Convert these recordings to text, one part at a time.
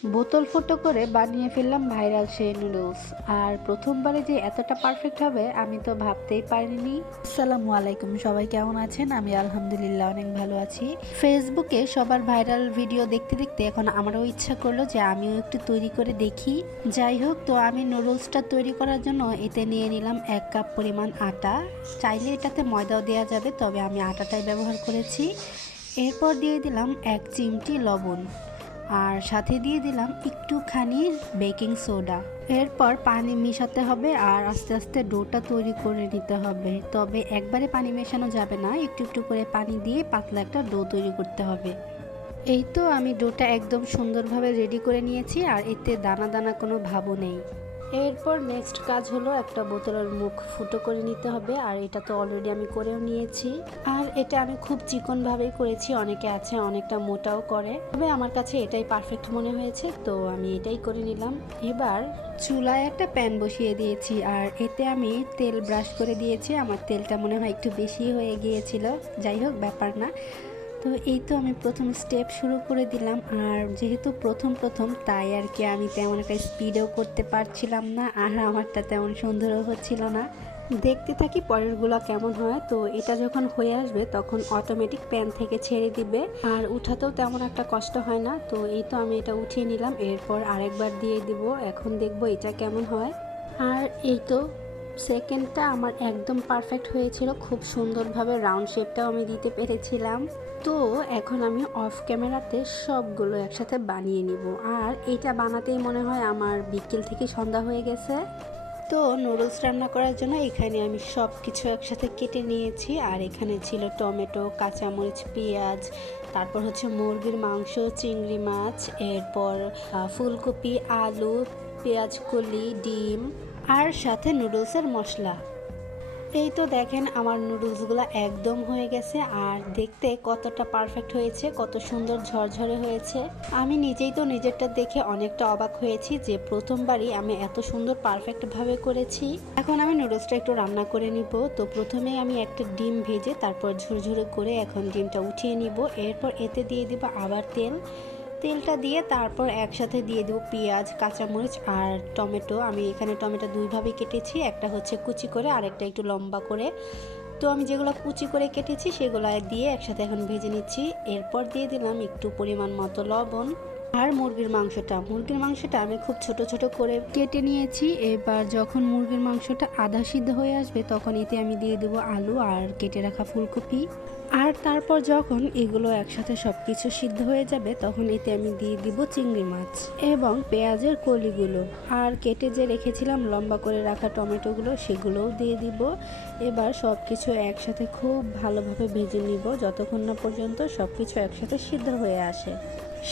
বোতল ফুটো করে বানিয়ে ফেললাম ভাইরাল সেই নুডলস। আর প্রথমবারে যে এতটা পারফেক্ট হবে, আমি তো ভাবতেই পারিনি। আসসালামু আলাইকুম, সবাই কেমন আছেন? আমি আলহামদুলিল্লাহ অনেক ভালো আছি। ফেসবুকে সবার ভাইরাল ভিডিও দেখতে দেখতে এখন আমারও ইচ্ছা করল যে আমিও একটু তৈরি করে দেখি। যাই হোক, তো আমি নুডলসটা তৈরি করার জন্য এতে নিয়ে নিলাম এক কাপ পরিমাণ আটা। চাইলে এটাতে ময়দাও দেওয়া যাবে, তবে আমি আটাটাই ব্যবহার করেছি। এরপর দিয়ে দিলাম এক চিমটি লবণ। আর সাথে দিয়ে দিলাম একটুখানি বেকিং সোডা। এরপর পানি মেশাতে হবে আর আস্তে আস্তে ডোটা তৈরি করে নিতে হবে। তবে একবারে পানি মেশানো যাবে না, একটু একটু করে পানি দিয়ে পাতলা একটা ডো তৈরি করতে হবে। এই তো আমি ডোটা একদম সুন্দরভাবে রেডি করে নিয়েছি আর এতে দানা দানা কোনো ভাবও নেই। এরপর নেক্সট কাজ হলো একটা বোতলের মুখ ফুটো করে নিতে হবে, আর এটা তো অলরেডি আমি করেও নিয়েছি। আর এটা আমি খুব চিকনভাবেই করেছি, অনেকে আছে অনেকটা মোটাও করে। তবে আমার কাছে এটাই পারফেক্ট মনে হয়েছে, তো আমি এটাই করে নিলাম। এবার চুলায় একটা প্যান বসিয়ে দিয়েছি, আর এতে আমি তেল ব্রাশ করে দিয়েছি। আমার তেলটা মনে হয় একটু বেশি হয়ে গিয়েছিল, যাই হোক, ব্যাপার না। তো এই তো আমি প্রথম স্টেপ শুরু করে দিলাম। আর যেহেতু প্রথম প্রথম, তাই আর কি আমি তেমন একটা স্পিডও করতে পারছিলাম না, আর আমারটা তেমন সুন্দরও হচ্ছিল না। দেখতে থাকি পরেরগুলো কেমন হয়, তো এটা যখন হয়ে আসবে তখন অটোমেটিক প্যান থেকে ছেড়ে দিবে। আর উঠাতেও তেমন একটা কষ্ট হয় না, তো এই তো আমি এটা উঠিয়ে নিলাম। এরপর আরেকবার দিয়ে দিব, এখন দেখব এটা কেমন হয়। আর এই তো সেকেন্ডটা আমার একদম পারফেক্ট হয়েছিল, খুব সুন্দরভাবে রাউন্ড শেপটাও আমি দিতে পেরেছিলাম। তো এখন আমি অফ ক্যামেরাতে সবগুলো একসাথে বানিয়ে নিব। আর এটা বানাতেই মনে হয় আমার বিকেল থেকে সন্ধ্যা হয়ে গেছে। তো নুডলস রান্না করার জন্য এখানে আমি সব কিছু একসাথে কেটে নিয়েছি। আর এখানে ছিল টমেটো, কাঁচামরিচ, পেঁয়াজ, তারপর হচ্ছে মুরগির মাংস, চিংড়ি মাছ, এরপর ফুলকপি, আলু, পেঁয়াজ, কলি, ডিম আর সাথে নুডলসের মশলা। এই তো দেখেন আমার নুডলসগুলো একদম হয়ে গেছে আর দেখতে কতটা পারফেক্ট হয়েছে, কত সুন্দর ঝরঝরে হয়েছে। আমি নিজেই তো নিজেরটা দেখে অনেকটা অবাক হয়েছি যে প্রথমবারই আমি এত সুন্দর পারফেক্টভাবে করেছি। এখন আমি নুডলসটা একটু রান্না করে নিব। তো প্রথমে আমি একটা ডিম ভেজে তারপর ঝুরঝুরে করে এখন ডিমটা উঠিয়ে নিব। এরপর এতে দিয়ে দিব আবার তেল। তেলটা দিয়ে তারপর একসাথে দিয়ে দেবো পেঁয়াজ, কাঁচামরিচ আর টমেটো। আমি এখানে টমেটো দুইভাবে কেটেছি, একটা হচ্ছে কুচি করে আর একটা একটু লম্বা করে। তো আমি যেগুলো কুচি করে কেটেছি সেগুলো দিয়ে একসাথে এখন ভেজে নিচ্ছি। এরপর দিয়ে দিলাম একটু পরিমাণ মতো লবণ আর মুরগির মাংসটা। মুরগির মাংসটা আমি খুব ছোট ছোট করে কেটে নিয়েছি। এবার যখন মুরগির মাংসটা আধা সিদ্ধ হয়ে আসবে তখন এতে আমি দিয়ে দেবো আলু আর কেটে রাখা ফুলকপি। আর তারপর যখন এগুলো একসাথে সব কিছু সিদ্ধ হয়ে যাবে, তখন এতে আমি দিয়ে দিব চিংড়ি মাছ এবং পেঁয়াজের কলিগুলো। আর কেটে যে রেখেছিলাম, লম্বা করে রাখা টমেটোগুলো, সেগুলোও দিয়ে দিব। এবার সব কিছু একসাথে খুব ভালোভাবে ভেজে নিব, যতক্ষণ না পর্যন্ত সব কিছু একসাথে সিদ্ধ হয়ে আসে।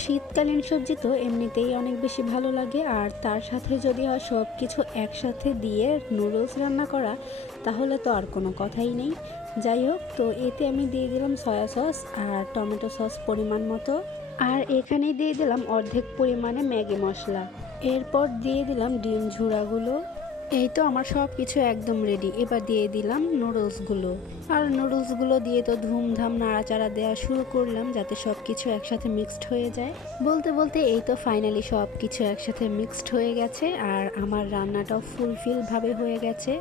শীতকালীন সবজি তো এমনিতেই অনেক বেশি ভালো লাগে, আর তার সাথে যদি হয় সব কিছু একসাথে দিয়ে নুডলস রান্না করা, তাহলে তো আর কোনো কথাই নেই। যাই হোক, তো এতে আমি দিয়ে দিলাম সয়া সস আর টমেটো সস পরিমাণ মতো। আর এখানে দিয়ে দিলাম অর্ধেক পরিমাণে ম্যাগি মশলা। এরপর দিয়ে দিলাম ডিম ঝুড়াগুলো। এই তো আমার সব কিছু একদম রেডি এবার দিয়ে দিলাম নুডলসগুলো আর নুডলসগুলো দিয়ে তো ধুমধাম নাড়াচাড়া দেওয়া শুরু করলাম যাতে সব কিছু একসাথে মিক্সড হয়ে যায়। বলতে বলতে এই তো ফাইনালি সব কিছু একসাথে মিক্সড হয়ে গেছে আর আমার রান্নাটাও ফুলফিলভাবে হয়ে গেছে।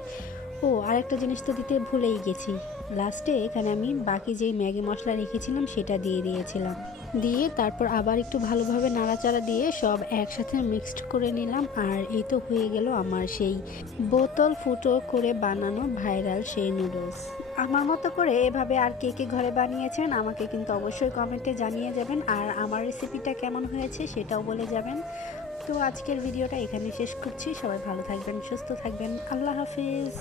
ও আরেকটা জিনিস তো দিতে ভুলেই গেছি। লাস্টে এখানে আমি বাকি যেই ম্যাগি মশলা রেখেছিলাম, সেটা দিয়ে দিয়েছিলাম। দিয়ে তারপর আবার একটু ভালোভাবে নাড়াচাড়া দিয়ে সব একসাথে মিক্সড করে নিলাম, আর এই তো হয়ে গেল আমার সেই বোতল ফুটো করে বানানো ভাইরাল সেই নুডলস আমার মতো করে এভাবে আর কে কে ঘরে বানিয়েছেন, আমাকে কিন্তু অবশ্যই কমেন্টে জানিয়ে যাবেন, আর আমার রেসিপিটা কেমন হয়েছে সেটাও বলে যাবেন। তো আজকের ভিডিওটা এখানে শেষ করছি, সবাই ভালো থাকবেন, সুস্থ থাকবেন, আল্লাহ হাফিজ।